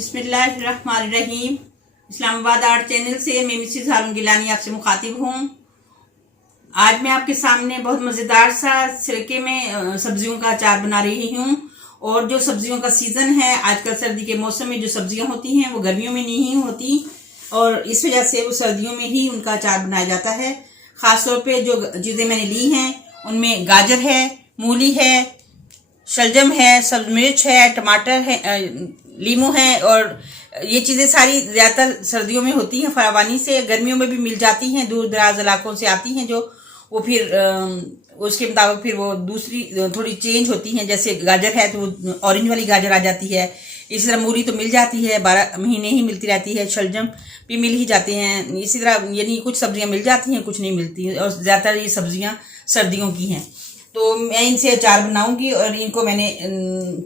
बिस्मिल्लाहिर्रहमानिर्रहीम। Islamabad art channel से मैं मिसेस हारून गिलानी आपसे मुखातिब हूँ। आज मैं आपके सामने बहुत मज़ेदार सा सिरके में सब्जियों का अचार बना रही हूँ। और जो सब्जियों का सीज़न है, आजकल सर्दी के मौसम में जो सब्जियाँ होती हैं वो गर्मियों में नहीं होती, और इस वजह से वो सर्दियों में ही उनका अचार बनाया जाता है। ख़ास तौर पे जो चीज़ें मैंने ली हैं उनमें गाजर है, मूली है, शलजम है, सब्ज मिर्च है, टमाटर है, लीमू है। और ये चीज़ें सारी ज़्यादातर सर्दियों में होती हैं फरावानी से, गर्मियों में भी मिल जाती हैं, दूर दराज इलाकों से आती हैं, जो वो फिर उसके मुताबिक फिर वो दूसरी थोड़ी चेंज होती हैं। जैसे गाजर है तो वो ऑरेंज वाली गाजर आ जाती है, इसी तरह मूली तो मिल जाती है, 12 महीने ही मिलती रहती है, शलजम भी मिल ही जाते हैं। इसी तरह यानी कुछ सब्जियां मिल जाती हैं, कुछ नहीं मिलती, और ज़्यादातर ये सब्जियां सर्दियों की हैं। तो मैं इनसे अचार बनाऊंगी और इनको मैंने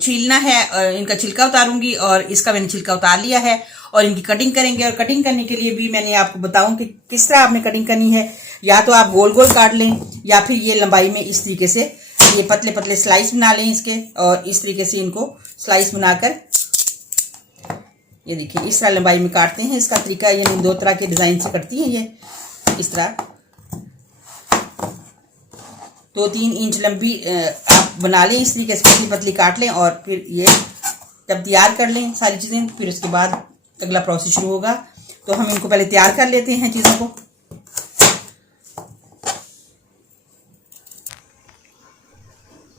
छीलना है और इनका छिलका उतारूंगी, और इसका मैंने छिलका उतार लिया है। और इनकी कटिंग करेंगे, और कटिंग करने के लिए भी मैंने आपको बताऊं कि किस तरह आपने कटिंग करनी है। या तो आप गोल गोल काट लें, या फिर ये लंबाई में इस तरीके से ये पतले पतले स्लाइस बना लें इसके, और इस तरीके से इनको स्लाइस बनाकर ये देखिए इस तरह लंबाई में काटते हैं। इसका तरीका यानी 2 तरह के डिज़ाइन से कटती हैं ये। इस तरह 2-3 इंच लंबी आप बना लें, इस तरीके से पतली पतली काट लें, और फिर ये जब तैयार कर लें सारी चीज़ें, फिर उसके बाद अगला प्रोसेस शुरू होगा। तो हम इनको पहले तैयार कर लेते हैं चीज़ों को।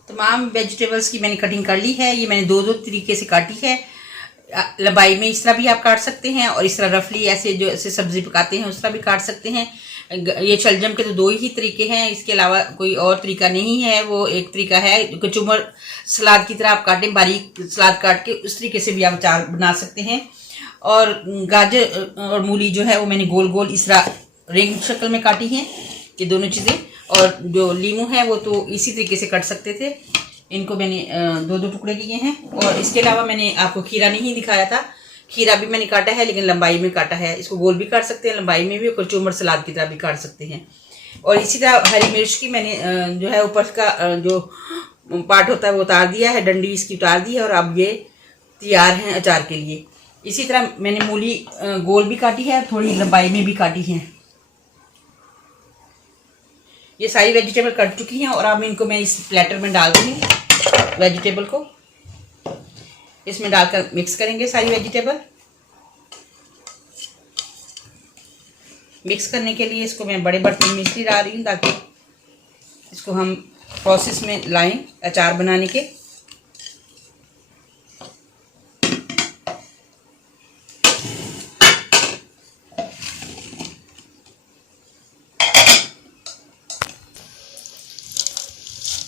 तमाम वेजिटेबल्स की मैंने कटिंग कर ली है। ये मैंने 2-2 तरीके से काटी है। लंबाई में इस तरह भी आप काट सकते हैं, और इस तरह रफली ऐसे जो ऐसे सब्जी पकाते हैं उस तरह भी काट सकते हैं। ये शलजम के तो 2 ही तरीके हैं, इसके अलावा कोई और तरीका नहीं है। वो एक तरीका है कचुम्बर सलाद की तरह आप काटें, बारीक सलाद काट के उस तरीके से भी आप अचार बना सकते हैं। और गाजर और मूली जो है वो मैंने गोल गोल इस तरह रिंग शक्ल में काटी हैं, ये दोनों चीज़ें। और जो लीमू है वो तो इसी तरीके से कट सकते थे, इनको मैंने 2-2 टुकड़े किए हैं। और इसके अलावा मैंने आपको खीरा नहीं दिखाया था, खीरा भी मैंने काटा है, लेकिन लंबाई में काटा है। इसको गोल भी काट सकते हैं, लंबाई में भी, कचुम्बर सलाद की तरह भी काट सकते हैं। और इसी तरह हरी मिर्च की मैंने जो है ऊपर का जो पार्ट होता है वो उतार दिया है, डंडी इसकी उतार दी है, और अब ये तैयार हैं अचार के लिए। इसी तरह मैंने मूली गोल भी काटी है, थोड़ी लंबाई में भी काटी है। ये सारी वेजिटेबल कट चुकी हैं, और अब इनको मैं इस प्लेटर में डाल दूँगी। वेजिटेबल को इसमें डालकर मिक्स करेंगे। सारी वेजिटेबल मिक्स करने के लिए इसको मैं बड़े बर्तन में इसलिए डाल रही हूँ ताकि इसको हम प्रोसेस में लाएं अचार बनाने के।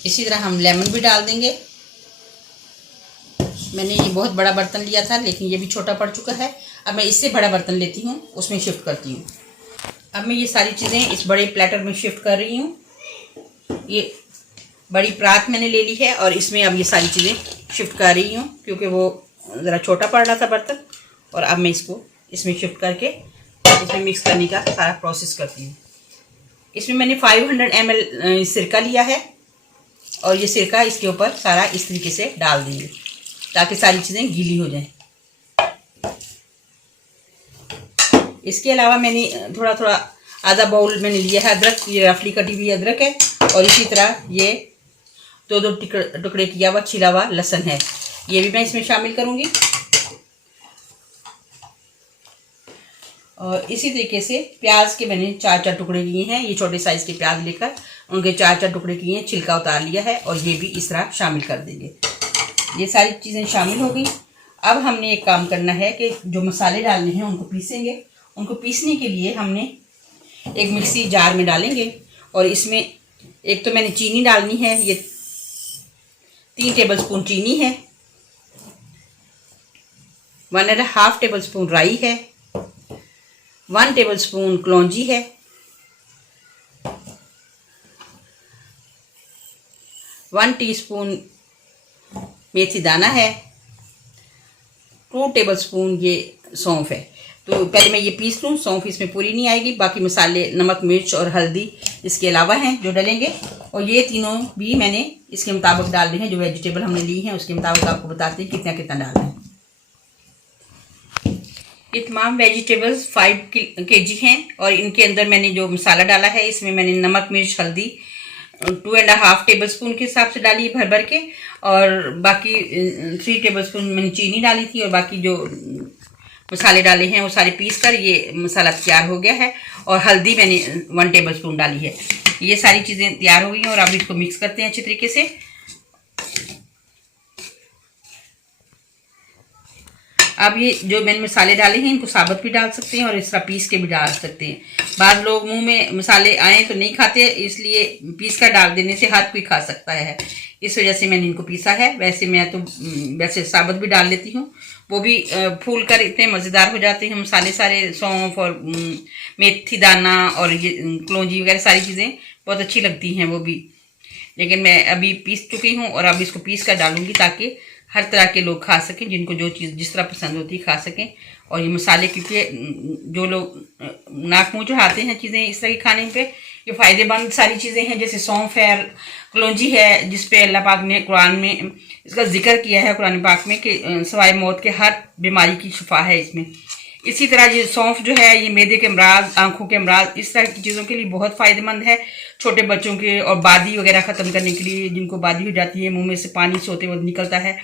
इसी तरह हम लेमन भी डाल देंगे। मैंने ये बहुत बड़ा बर्तन लिया था, लेकिन ये भी छोटा पड़ चुका है। अब मैं इससे बड़ा बर्तन लेती हूँ, उसमें शिफ्ट करती हूँ। अब मैं ये सारी चीज़ें इस बड़े प्लेटर में शिफ्ट कर रही हूँ। ये बड़ी परात मैंने ले ली है, और इसमें अब ये सारी चीज़ें शिफ्ट कर रही हूँ, क्योंकि वो ज़रा छोटा पड़ रहा था बर्तन। और अब मैं इसको इसमें शिफ्ट करके इसमें मिक्स करने का सारा प्रोसेस करती हूँ। इसमें मैंने 500 ml सिरका लिया है, और ये सिरका इसके ऊपर सारा इस तरीके से डाल देंगे ताकि सारी चीज़ें गीली हो जाएं। इसके अलावा मैंने थोड़ा थोड़ा आधा बाउल मैंने लिया है अदरक, ये रफली कटी हुई अदरक है। और इसी तरह ये 2-2 टुकड़े किया हुआ छिला हुआ लहसुन है, ये भी मैं इसमें शामिल करूँगी। और इसी तरीके से प्याज के मैंने 4-4 टुकड़े लिए हैं। ये छोटे साइज़ के प्याज लेकर उनके 4-4 टुकड़े किए हैं, छिलका उतार लिया है, और ये भी इस तरह शामिल कर देंगे। ये सारी चीज़ें शामिल हो गई। अब हमने एक काम करना है कि जो मसाले डालने हैं उनको पीसेंगे। उनको पीसने के लिए हमने एक मिक्सी जार में डालेंगे, और इसमें एक तो मैंने चीनी डालनी है, ये 3 टेबलस्पून चीनी है, 1.5 टेबलस्पून राई है, 1 टेबलस्पून कलौंजी है, 1 टीस्पून मेथी दाना है, 2 टेबलस्पून ये सौंफ है। तो पहले मैं ये पीस लूँ, सौंफ इसमें पूरी नहीं आएगी। बाकी मसाले नमक मिर्च और हल्दी इसके अलावा हैं जो डलेंगे, और ये तीनों भी मैंने इसके मुताबिक डाल रहे हैं। जो वेजिटेबल हमने ली हैं उसके मुताबिक आपको बताते हैं कितना कितना डालना है। ये तमाम वेजिटेबल्स 5 kg हैं और इनके अंदर मैंने जो मसाला डाला है इसमें मैंने नमक, मिर्च, हल्दी 2.5 टेबल स्पून के हिसाब से डाली भर भर के, और बाकी 3 टेबल स्पून मैंने चीनी डाली थी, और बाकी जो मसाले डाले हैं वो सारे पीस कर ये मसाला तैयार हो गया है। और हल्दी मैंने 1 टेबल स्पून डाली है। ये सारी चीज़ें तैयार हो गई हैं और अब इसको मिक्स करते हैं अच्छी तरीके से। अब ये जो मैंने मसाले डाले हैं इनको साबुत भी डाल सकते हैं और इस तरह पीस के भी डाल सकते हैं। बाद लोग मुंह में मसाले आए तो नहीं खाते, इसलिए पीस कर डाल देने से हर कोई खा सकता है, इस वजह से मैंने इनको पीसा है। वैसे साबुत भी डाल लेती हूँ, वो भी फूल कर इतने मज़ेदार हो जाते हैं मसाले सारे। सौंफ और मेथी दाना और ये कलौंजी वगैरह सारी चीज़ें बहुत अच्छी लगती हैं वो भी, लेकिन मैं अभी पीस चुकी हूँ और अब इसको पीस कर डालूंगी ताकि हर तरह के लोग खा सकें, जिनको जो चीज़ जिस तरह पसंद होती है खा सकें। और ये मसाले, क्योंकि जो लोग नाक मुँह चढ़ाते हैं चीज़ें इस तरह की खाने पे, ये फ़ायदेमंद सारी चीज़ें हैं। जैसे सौंफ है, कलौंजी है, जिस पे अल्लाह पाक ने कुरान में इसका जिक्र किया है कुरान पाक में कि सवाए मौत के हर बीमारी की शिफा है इसमें। इसी तरह ये सौंफ जो है ये मैदे के अमराज, आंखों के अमराज, इस तरह की चीज़ों के लिए बहुत फ़ायदेमंद है। छोटे बच्चों के और बादी वगैरह ख़त्म करने के लिए, जिनको बादी हो जाती है, मुंह में से पानी सोते वक्त निकलता है,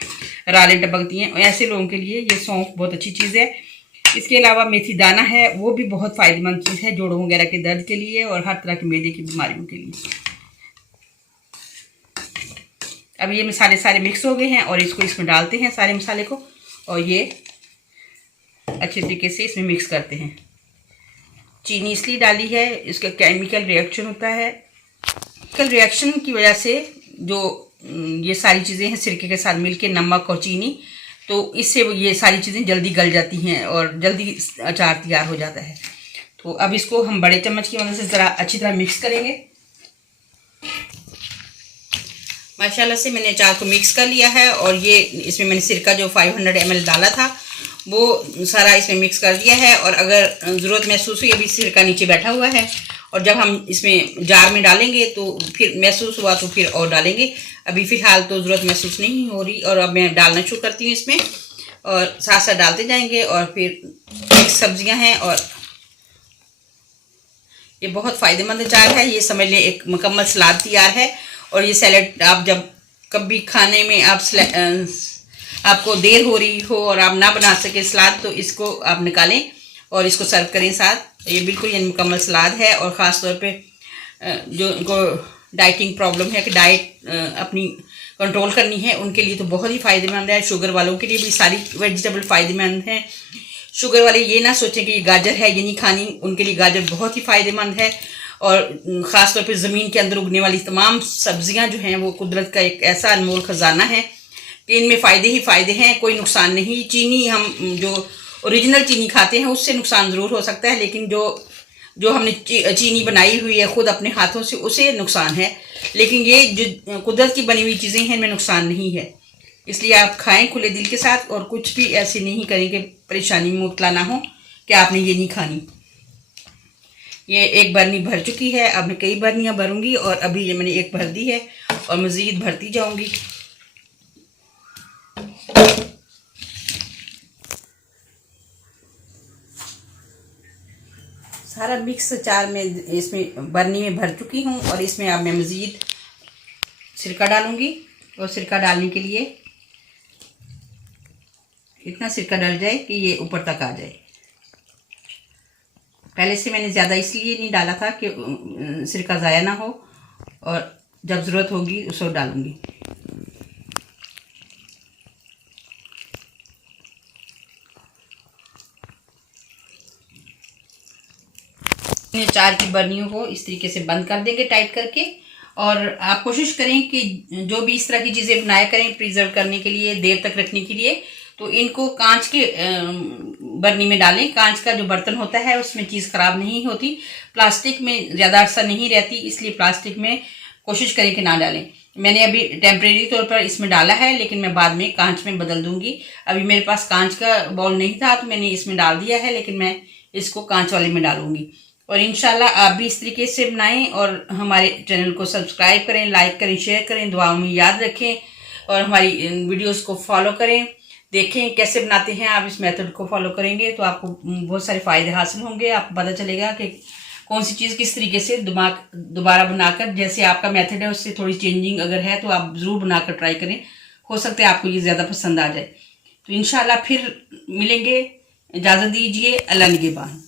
रालें टपकती हैं, ऐसे लोगों के लिए ये सौंफ बहुत अच्छी चीज़ है। इसके अलावा मेथी दाना है, वो भी बहुत फ़ायदेमंद चीज़ है जोड़ों वगैरह के दर्द के लिए और हर तरह की मैदे की बीमारियों के लिए। अब ये मसाले सारे मिक्स हो गए हैं और इसको इसमें डालते हैं सारे मसाले को, और ये अच्छे तरीके से इसमें मिक्स करते हैं। चीनी इसलिए डाली है, इसका केमिकल रिएक्शन होता है। केमिकल रिएक्शन की वजह से जो ये सारी चीज़ें हैं सिरके के साथ मिलके, नमक और चीनी, तो इससे ये सारी चीज़ें जल्दी गल जाती हैं और जल्दी अचार तैयार हो जाता है। तो अब इसको हम बड़े चम्मच की मदद से ज़रा अच्छी तरह मिक्स करेंगे। माशाल्लाह से मैंने अचार को मिक्स कर लिया है और ये इसमें मैंने सिरका जो 500 ml डाला था वो सारा इसमें मिक्स कर दिया है। और अगर ज़रूरत महसूस हुई, अभी सिरका नीचे बैठा हुआ है और जब हम इसमें जार में डालेंगे तो फिर महसूस हुआ तो फिर और डालेंगे। अभी फ़िलहाल तो ज़रूरत महसूस नहीं हो रही। और अब मैं डालना शुरू करती हूँ इसमें, और साथ साथ डालते जाएंगे। और फिर मिक्स सब्जियाँ हैं और ये बहुत फ़ायदेमंद अचार है। ये समझ लें एक मुकम्मल सलाद तैयार है। और ये सैलड आप जब कभी खाने में आपको देर हो रही हो और आप ना बना सके सलाद, तो इसको आप निकालें और इसको सर्व करें साथ। ये बिल्कुल ये मुकम्मल सलाद है। और ख़ास तौर पे जो उनको डाइटिंग प्रॉब्लम है कि डाइट अपनी कंट्रोल करनी है, उनके लिए तो बहुत ही फ़ायदेमंद है। शुगर वालों के लिए भी सारी वेजिटेबल फ़ायदेमंद हैं। शुगर वाले ये ना सोचें कि ये गाजर है ये नहीं खानी, उनके लिए गाजर बहुत ही फ़ायदेमंद है। और ख़ास तौर पे ज़मीन के अंदर उगने वाली तमाम सब्जियां जो हैं वो कुदरत का एक ऐसा अनमोल ख़जाना है कि इनमें फ़ायदे ही फ़ायदे हैं, कोई नुकसान नहीं। चीनी, हम जो ओरिजिनल चीनी खाते हैं उससे नुकसान ज़रूर हो सकता है, लेकिन जो हमने चीनी बनाई हुई है ख़ुद अपने हाथों से, उसे नुकसान है। लेकिन ये जो कुदरत की बनी हुई चीज़ें हैं इनमें नुकसान नहीं है। इसलिए आप खाएं खुले दिल के साथ और कुछ भी ऐसे नहीं करें कि परेशानी में मुब्तला ना हो कि आपने ये नहीं खानी। ये एक बरनी भर चुकी है, अब मैं कई बरनियाँ भरूंगी और अभी ये मैंने एक भर दी है और मज़ीद भरती जाऊंगी। सारा मिक्स अचार में इसमें बरनी में भर चुकी हूँ और इसमें अब मैं मज़ीद सिरका डालूंगी। और सिरका डालने के लिए इतना सिरका डल जाए कि ये ऊपर तक आ जाए। पहले से मैंने ज़्यादा इसलिए नहीं डाला था कि सिरका ज़ाया ना हो, और जब ज़रूरत होगी उसको डालूंगी। अचार की बर्नियों को इस तरीके से बंद कर देंगे टाइट करके। और आप कोशिश करें कि जो भी इस तरह की चीज़ें बनाया करें प्रिजर्व करने के लिए, देर तक रखने के लिए, तो इनको कांच के बर्नी में डालें। कांच का जो बर्तन होता है उसमें चीज़ ख़राब नहीं होती, प्लास्टिक में ज़्यादा अरसा नहीं रहती, इसलिए प्लास्टिक में कोशिश करें कि ना डालें। मैंने अभी टेम्परेरी तौर पर इसमें डाला है, लेकिन मैं बाद में कांच में बदल दूंगी। अभी मेरे पास कांच का बाउल नहीं था तो मैंने इसमें डाल दिया है, लेकिन मैं इसको कांच वाले में डालूंगी। और इंशाल्लाह आप भी इस तरीके से बनाएं और हमारे चैनल को सब्सक्राइब करें, लाइक करें, शेयर करें, दुआओं में याद रखें और हमारी वीडियोस को फॉलो करें। देखें कैसे बनाते हैं। आप इस मेथड को फॉलो करेंगे तो आपको बहुत सारे फ़ायदे हासिल होंगे। आपको पता चलेगा कि कौन सी चीज़ किस तरीके से दोबारा बनाकर, जैसे आपका मेथड है उससे थोड़ी चेंजिंग अगर है तो आप ज़रूर बनाकर ट्राई करें। हो सकता है आपको ये ज़्यादा पसंद आ जाए। तो इंशाल्लाह फिर मिलेंगे। इजाज़त दीजिए। अल्लाह निगहबान।